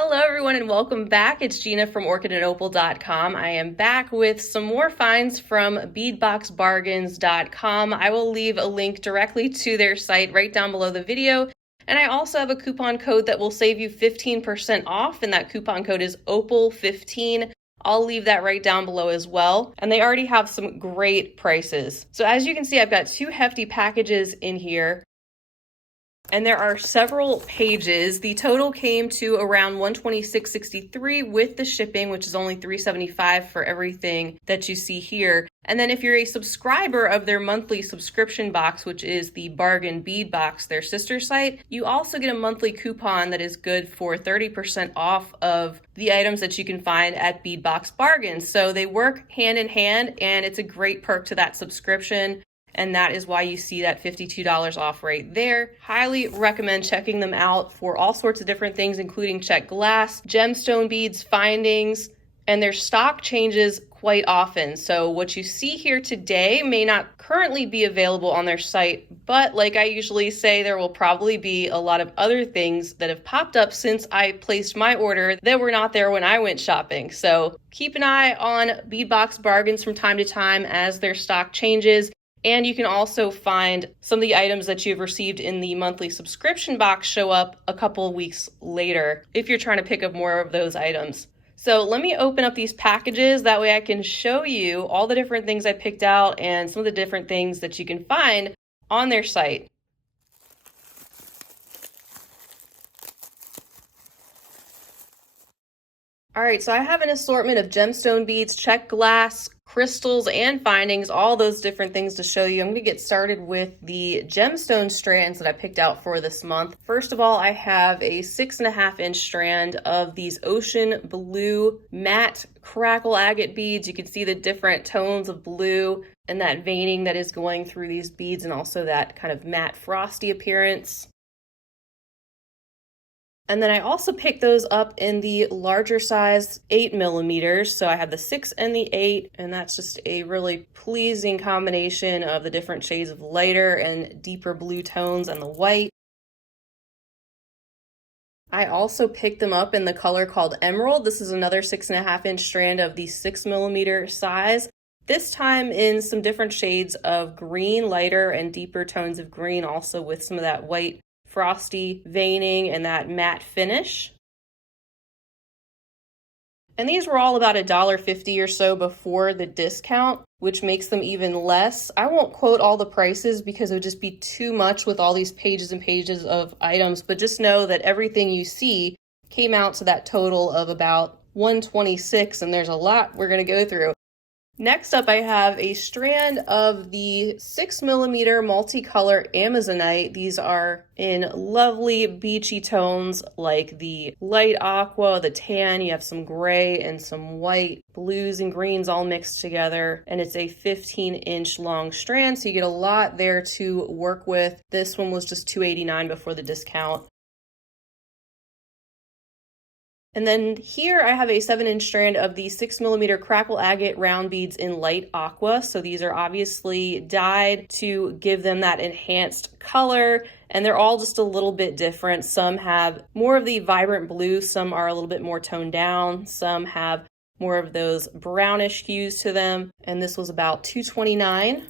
Hello everyone and welcome back. It's Gina from orchidandopal.com. I am back with some more finds from beadboxbargains.com. I will leave a link directly to their site right down below the video. And I also have a coupon code that will save you 15% off, and that coupon code is Opal15. I'll leave that right down below as well. And they already have some great prices. So as you can see, I've got two hefty packages in here. And there are several pages. The total came to around $126.63 with the shipping, which is only $375 for everything that you see here. And then if you're a subscriber of their monthly subscription box, which is the Bargain Bead Box, their sister site, you also get a monthly coupon that is good for 30% off of the items that you can find at Bead Box Bargains. So they work hand in hand, and it's a great perk to that subscription. And that is why you see that $52 off right there. Highly recommend checking them out for all sorts of different things, including check glass, gemstone beads, findings, and their stock changes quite often. So what you see here today may not currently be available on their site, but like I usually say, there will probably be a lot of other things that have popped up since I placed my order that were not there when I went shopping. So keep an eye on Bead Box Bargains from time to time as their stock changes. And you can also find some of the items that you've received in the monthly subscription box show up a couple of weeks later if you're trying to pick up more of those items. So let me open up these packages. That way I can show you all the different things I picked out and some of the different things that you can find on their site. All right, so I have an assortment of gemstone beads, check glass, crystals, and findings, all those different things to show you. I'm gonna get started with the gemstone strands that I picked out for this month. First of all, I have a 6.5-inch strand of these ocean blue matte crackle agate beads. You can see the different tones of blue and that veining that is going through these beads, and also that kind of matte frosty appearance. And then I also picked those up in the larger size 8mm. So I have the 6 and the 8, and that's just a really pleasing combination of the different shades of lighter and deeper blue tones and the white. I also picked them up in the color called Emerald. This is another 6.5-inch strand of the 6mm size. This time in some different shades of green, lighter and deeper tones of green, also with some of that white frosty veining and that matte finish. And these were all about $1.50 or so before the discount, which makes them even less. I won't quote all the prices because it would just be too much with all these pages and pages of items, but just know that everything you see came out to that total of about $126, and there's a lot we're going to go through. Next up, I have a strand of the 6mm multicolor Amazonite. These are in lovely beachy tones like the light aqua, the tan, you have some gray and some white, blues and greens all mixed together. And it's a 15-inch long strand, so you get a lot there to work with. This one was just $2.89 before the discount. And then here I have a 7-inch strand of the 6mm crackle agate round beads in light aqua. So these are obviously dyed to give them that enhanced color, and they're all just a little bit different. Some have more of the vibrant blue, some are a little bit more toned down, some have more of those brownish hues to them, and this was about $2.29.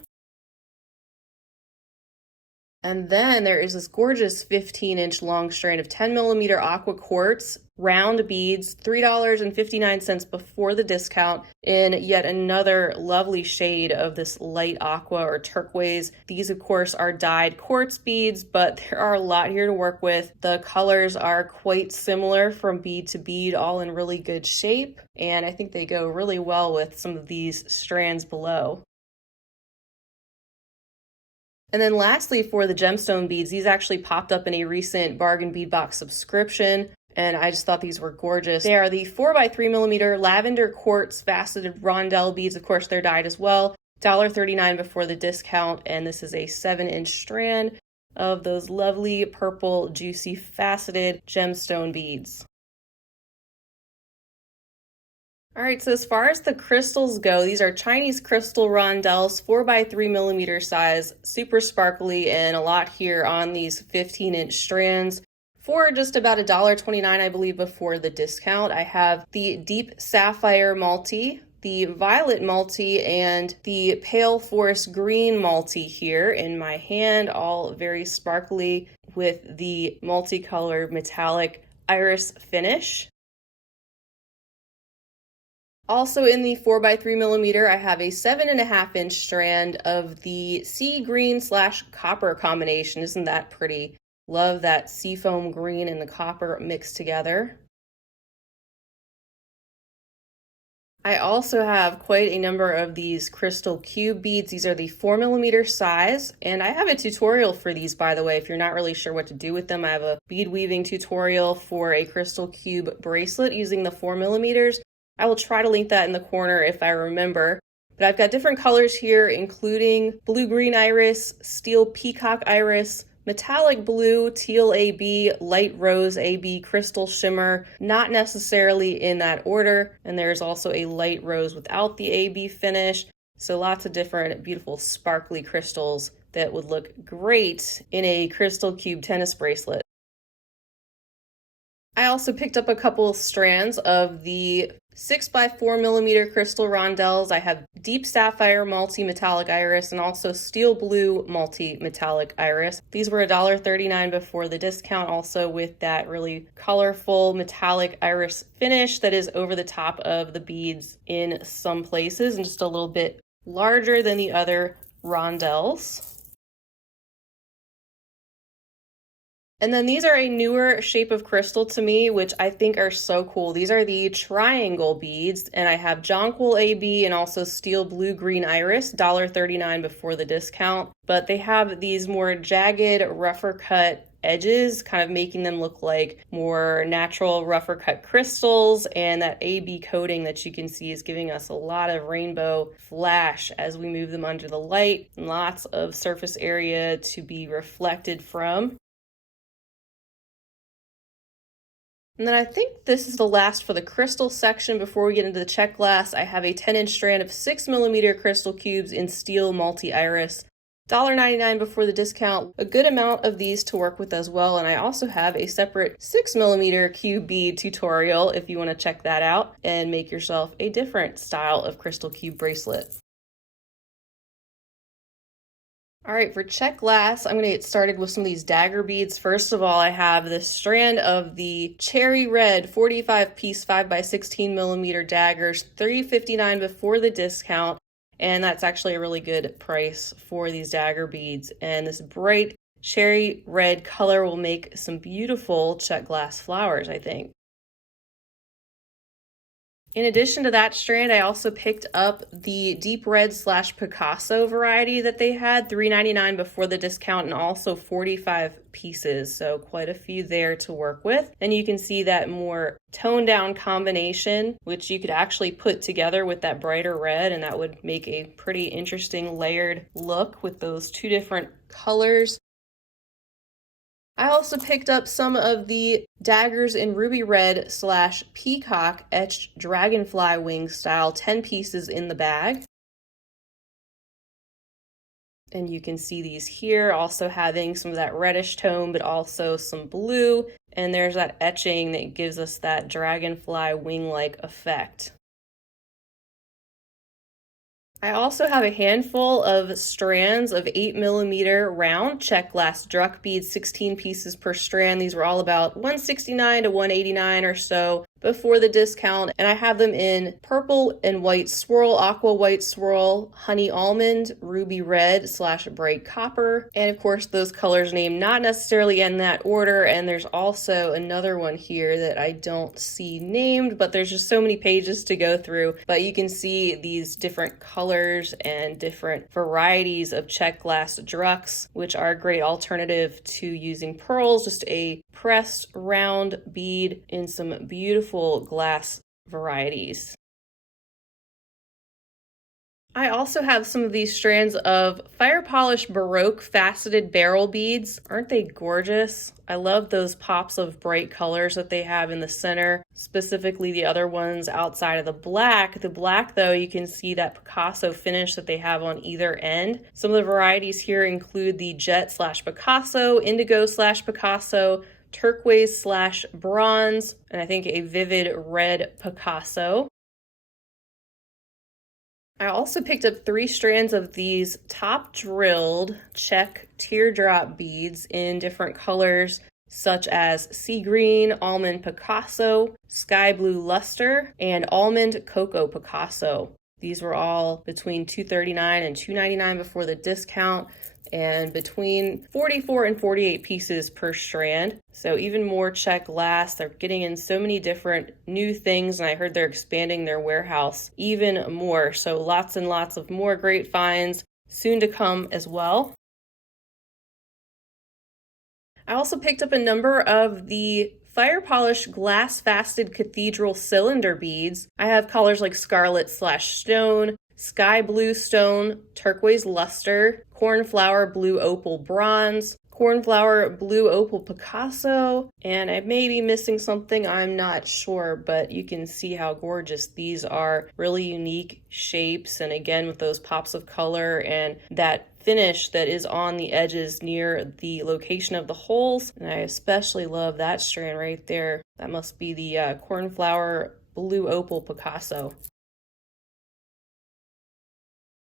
And then there is this gorgeous 15-inch long strand of 10mm aqua quartz round beads, $3.59 before the discount, in yet another lovely shade of this light aqua or turquoise. These, of course, are dyed quartz beads, but there are a lot here to work with. The colors are quite similar from bead to bead, all in really good shape, and I think they go really well with some of these strands below. And then lastly, for the gemstone beads, these actually popped up in a recent Bargain Bead Box subscription, and I just thought these were gorgeous. They are the 4x3mm lavender quartz faceted rondelle beads. Of course, they're dyed as well. $1.39 before the discount, and this is a 7-inch strand of those lovely purple, juicy, faceted gemstone beads. All right, so as far as the crystals go, these are Chinese crystal rondelles, 4x3mm size, super sparkly, and a lot here on these 15-inch strands. for just about $1.29, I believe, before the discount. I have the Deep Sapphire Multi, the Violet Multi, and the Pale Forest Green Multi here in my hand, all very sparkly with the multicolored metallic iris finish. Also in the 4x3mm, I have a 7.5-inch strand of the sea green / copper combination. Isn't that pretty? Love that seafoam green and the copper mixed together. I also have quite a number of these crystal cube beads. These are the 4mm size, and I have a tutorial for these, by the way, if you're not really sure what to do with them. I have a bead weaving tutorial for a crystal cube bracelet using the 4mm. I will try to link that in the corner if I remember. But I've got different colors here, including blue-green iris, steel peacock iris, metallic blue, teal AB, light rose AB, crystal shimmer, not necessarily in that order. And there's also a light rose without the AB finish. So lots of different beautiful sparkly crystals that would look great in a crystal cube tennis bracelet. I also picked up a couple of strands of the 6x4mm crystal rondelles. I have Deep Sapphire Multi-Metallic Iris and also Steel Blue Multi-Metallic Iris. These were $1.39 before the discount, also with that really colorful metallic iris finish that is over the top of the beads in some places and just a little bit larger than the other rondelles. And then these are a newer shape of crystal to me, which I think are so cool. These are the triangle beads, and I have jonquil AB and also steel blue green iris, $1.39 before the discount. But they have these more jagged, rougher cut edges, kind of making them look like more natural, rougher cut crystals. And that AB coating that you can see is giving us a lot of rainbow flash as we move them under the light, and lots of surface area to be reflected from. And then I think this is the last for the crystal section. Before we get into the check glass, I have a 10-inch strand of 6mm crystal cubes in steel multi-iris. $1.99 before the discount. A good amount of these to work with as well. And I also have a separate 6mm cube bead tutorial if you want to check that out and make yourself a different style of crystal cube bracelet. All right, for check glass, I'm going to get started with some of these dagger beads. First of all, I have this strand of the cherry red 45-piece 5x16mm daggers, $3.59 before the discount, and that's actually a really good price for these dagger beads. And this bright cherry red color will make some beautiful check glass flowers, I think. In addition to that strand, I also picked up the deep red / Picasso variety that they had, $3.99 before the discount, and also 45 pieces, so quite a few there to work with. And you can see that more toned down combination, which you could actually put together with that brighter red, and that would make a pretty interesting layered look with those two different colors. I also picked up some of the daggers in ruby red / peacock etched dragonfly wing style, 10 pieces in the bag. And you can see these here also having some of that reddish tone, but also some blue. And there's that etching that gives us that dragonfly wing-like effect. I also have a handful of strands of 8mm round check glass Druck beads, 16 pieces per strand. These were all about $169 to $189 or so before the discount, and I have them in purple and white swirl, aqua white swirl, honey almond, ruby red / bright copper, and of course those colors named not necessarily in that order. And there's also another one here that I don't see named, but there's just so many pages to go through. But you can see these different colors and different varieties of check glass Drucks, which are a great alternative to using pearls, just a pressed round bead in some beautiful glass varieties. I also have some of these strands of fire polished Baroque faceted beryl beads. Aren't they gorgeous? I love those pops of bright colors that they have in the center, specifically the other ones outside of the black. The black, though, you can see that Picasso finish that they have on either end. Some of the varieties here include the jet / Picasso, indigo / Picasso, turquoise slash bronze, and I think a vivid red Picasso. I also picked up 3 strands of these top drilled check teardrop beads in different colors, such as sea green, almond Picasso, sky blue luster, and almond cocoa Picasso. These were all between $239 and $299 before the discount, and between 44 and 48 pieces per strand. So even more check glass. They're getting in so many different new things, and I heard they're expanding their warehouse even more. So lots and lots of more great finds soon to come as well. I also picked up a number of the fire polished glass fasted cathedral cylinder beads. I have colors like scarlet slash stone, sky blue stone, turquoise luster, cornflower blue opal bronze, cornflower blue opal Picasso, and I may be missing something, I'm not sure, but you can see how gorgeous these are. Really unique shapes, and again with those pops of color and that finish that is on the edges near the location of the holes. And I especially love that strand right there. That must be the cornflower blue opal Picasso.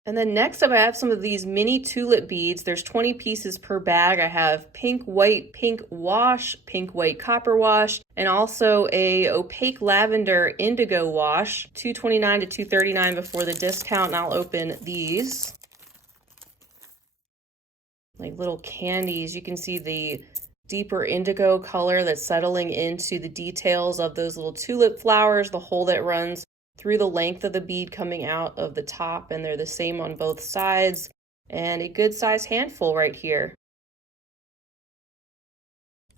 And then next up, I have some of these mini tulip beads. There's 20 pieces per bag. I have pink, white, pink wash, pink, white, copper wash, and also a opaque lavender indigo wash, $229 to $239 before the discount. And I'll open these. Like little candies. You can see the deeper indigo color that's settling into the details of those little tulip flowers, the hole that runs through the length of the bead coming out of the top, and they're the same on both sides, and a good size handful right here.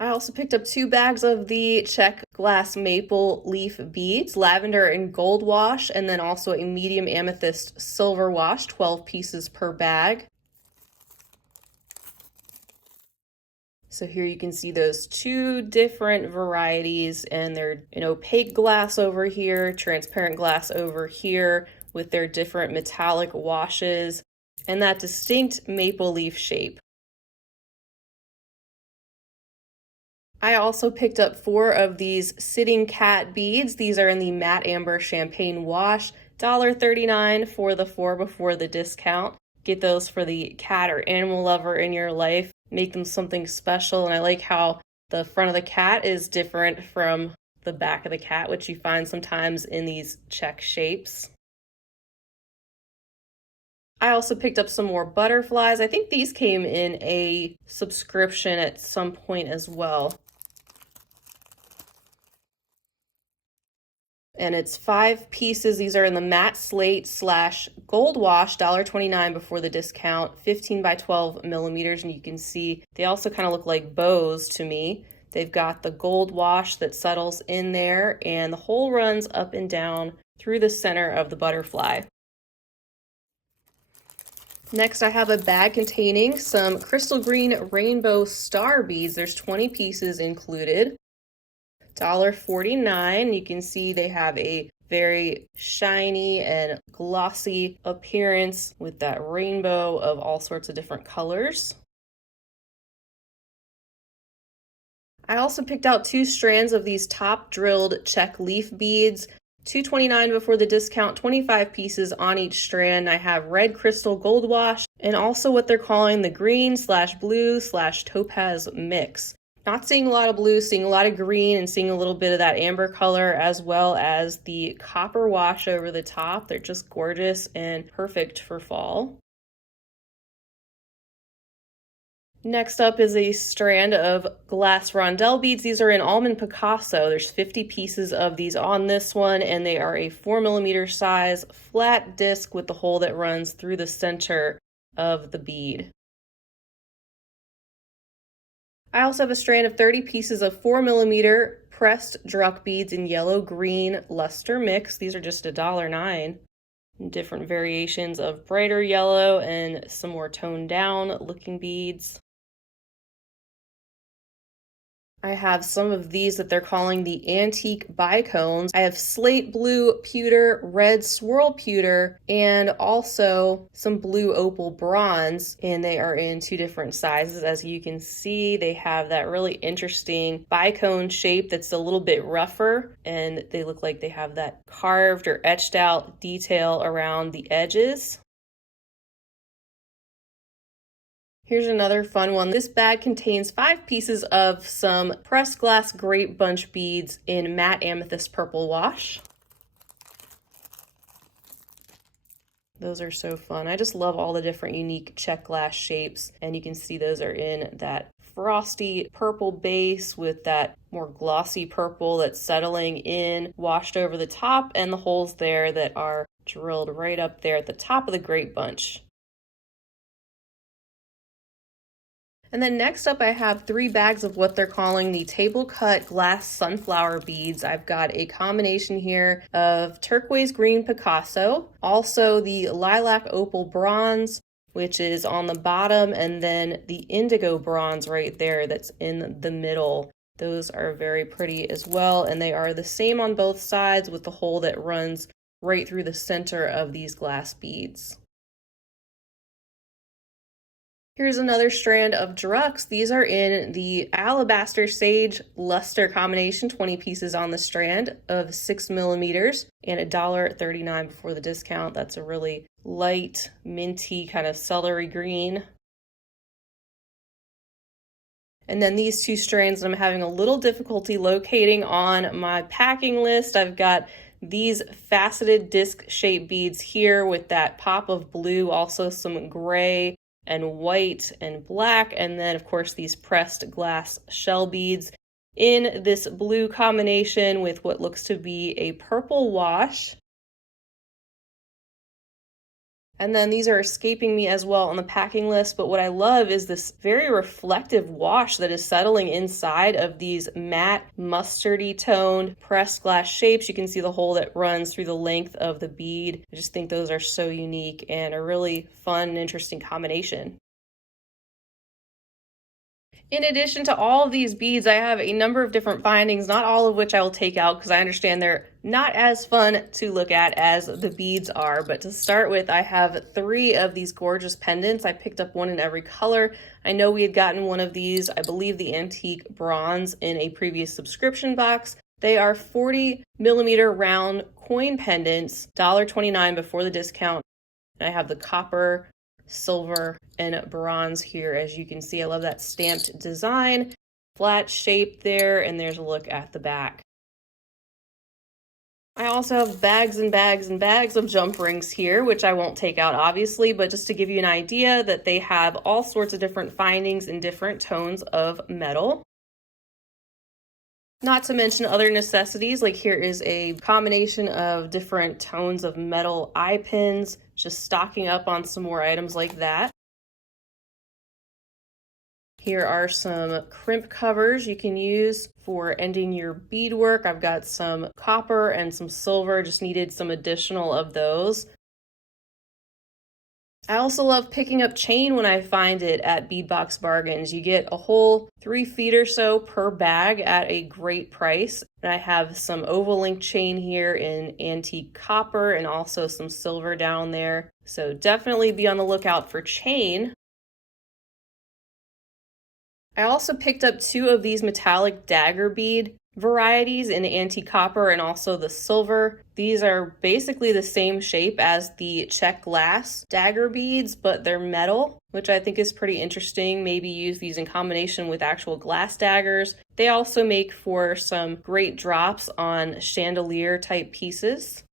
I also picked up 2 bags of the check glass maple leaf beads, lavender and gold wash, and then also a medium amethyst silver wash, 12 pieces per bag. So here you can see those 2 different varieties, and they're an opaque glass over here, transparent glass over here with their different metallic washes and that distinct maple leaf shape. I also picked up 4 of these sitting cat beads. These are in the matte amber champagne wash, $1.39 for the 4 before the discount. Get those for the cat or animal lover in your life. Make them something special, and I like how the front of the cat is different from the back of the cat, which you find sometimes in these check shapes. I also picked up some more butterflies. I think these came in a subscription at some point as well. And it's 5 pieces. These are in the matte slate slash gold wash, $1.29 before the discount, 15 by 12 millimeters. And you can see they also kind of look like bows to me. They've got the gold wash that settles in there, and the hole runs up and down through the center of the butterfly. Next, I have a bag containing some crystal green rainbow star beads. There's 20 pieces included. $1.49. You can see they have a very shiny and glossy appearance with that rainbow of all sorts of different colors. I also picked out 2 strands of these top drilled check leaf beads, $229 before the discount, 25 pieces on each strand. I have red crystal gold wash and also what they're calling the green slash blue slash topaz mix. Not seeing a lot of blue, seeing a lot of green, and seeing a little bit of that amber color, as well as the copper wash over the top. They're just gorgeous and perfect for fall. Next up is a strand of glass rondelle beads. These are in almond Picasso. There's 50 pieces of these on this one, and they are a 4mm size flat disc with the hole that runs through the center of the bead. I also have a strand of 30 pieces of 4mm pressed druck beads in yellow green luster mix. These are just $1.09. Different variations of brighter yellow and some more toned down looking beads. I have some of these that they're calling the antique bicones. I have slate blue pewter, red swirl pewter, and also some blue opal bronze, and they are in two different sizes. As you can see, they have that really interesting bicone shape that's a little bit rougher, and they look like they have that carved or etched out detail around the edges. Here's another fun one. This bag contains 5 pieces of some pressed glass grape bunch beads in matte amethyst purple wash. Those are so fun. I just love all the different unique check glass shapes, and you can see those are in that frosty purple base with that more glossy purple that's settling in, washed over the top, and the holes there that are drilled right up there at the top of the grape bunch. And then next up, I have 3 bags of what they're calling the table cut glass sunflower beads. I've got a combination here of turquoise green Picasso, also the lilac opal bronze, which is on the bottom, and then the indigo bronze right there that's in the middle. Those are very pretty as well, and they are the same on both sides with the hole that runs right through the center of these glass beads. Here's another strand of Drux. These are in the alabaster sage luster combination, 20 pieces on the strand of 6 millimeters and $1.39 before the discount. That's a really light, minty kind of celery green. And then these 2 strands I'm having a little difficulty locating on my packing list. I've got these faceted disc shaped beads here with that pop of blue, also some gray and white and black, and then of course these pressed glass shell beads in this blue combination with what looks to be a purple wash. And then these are escaping me as well on the packing list, but what I love is this very reflective wash that is settling inside of these matte, mustardy toned pressed glass shapes. You can see the hole that runs through the length of the bead. I just think those are so unique and a really fun and interesting combination. In addition to all of these beads, I have a number of different bindings, not all of which I will take out because I understand they're not as fun to look at as the beads are. But to start with, I have 3 of these gorgeous pendants. I picked up one in every color. I know we had gotten one of these, I believe the antique bronze, in a previous subscription box. They are 40 millimeter round coin pendants, $1.29 before the discount. And I have the copper, silver, and bronze here. As you can see, I love that stamped design, flat shape there, and there's a look at the back. I also have bags and bags and bags of jump rings here, which I won't take out obviously, but just to give you an idea that they have all sorts of different findings in different tones of metal. Not to mention other necessities, like here is a combination of different tones of metal eye pins, just stocking up on some more items like that. Here are some crimp covers you can use for ending your beadwork. I've got some copper and some silver, just needed some additional of those. I also love picking up chain when I find it at Bead Box Bargains. You get a whole 3 feet or so per bag at a great price. And I have some oval link chain here in antique copper and also some silver down there. So definitely be on the lookout for chain. I also picked up 2 of these metallic dagger bead varieties in antique copper and also the silver. These are basically the same shape as the check glass dagger beads, but they're metal, which I think is pretty interesting. Maybe use these in combination with actual glass daggers. They also make for some great drops on chandelier type pieces.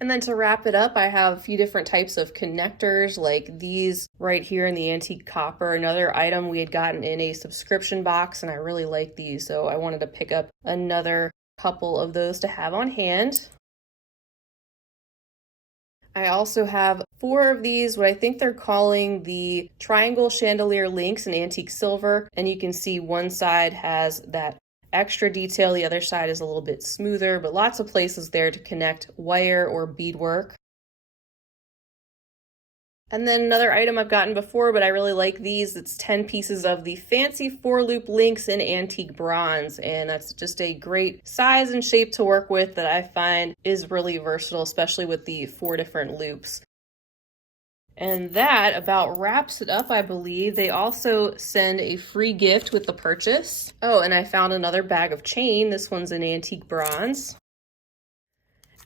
And then to wrap it up, I have a few different types of connectors like these right here in the antique copper, another item we had gotten in a subscription box, and I really like these, so I wanted to pick up another couple of those to have on hand. I also have 4 of these, what I think they're calling the triangle chandelier links in antique silver, and you can see one side has that extra detail, the other side is a little bit smoother, but lots of places there to connect wire or beadwork. And then another item I've gotten before, but I really like these. It's 10 pieces of the fancy 4-loop links in antique bronze. And that's just a great size and shape to work with that I find is really versatile, especially with the 4 different loops. And that about wraps it up, I believe. They also send a free gift with the purchase. Oh, and I found another bag of chain. This one's in antique bronze.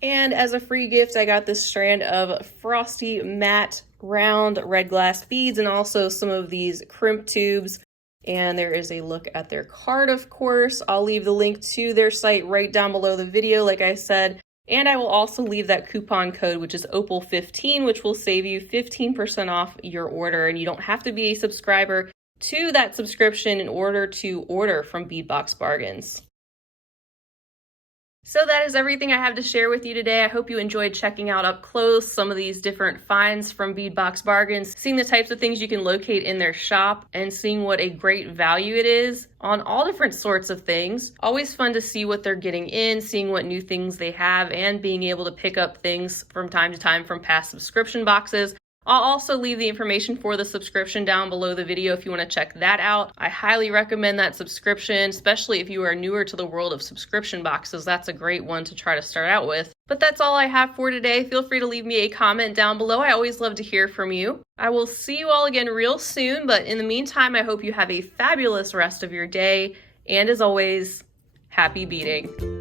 And as a free gift, I got this strand of frosty matte round red glass beads and also some of these crimp tubes. And there is a look at their card, of course. I'll leave the link to their site right down below the video, like I said. And I will also leave that coupon code, which is Opal15, which will save you 15% off your order. And you don't have to be a subscriber to that subscription in order to order from Bead Box Bargains. So that is everything I have to share with you today. I hope you enjoyed checking out up close some of these different finds from Bead Box Bargains, seeing the types of things you can locate in their shop, and seeing what a great value it is on all different sorts of things. Always fun to see what they're getting in, seeing what new things they have, and being able to pick up things from time to time from past subscription boxes. I'll also leave the information for the subscription down below the video if you want to check that out. I highly recommend that subscription, especially if you are newer to the world of subscription boxes. That's a great one to try to start out with. But that's all I have for today. Feel free to leave me a comment down below. I always love to hear from you. I will see you all again real soon, but in the meantime, I hope you have a fabulous rest of your day. And as always, happy beading.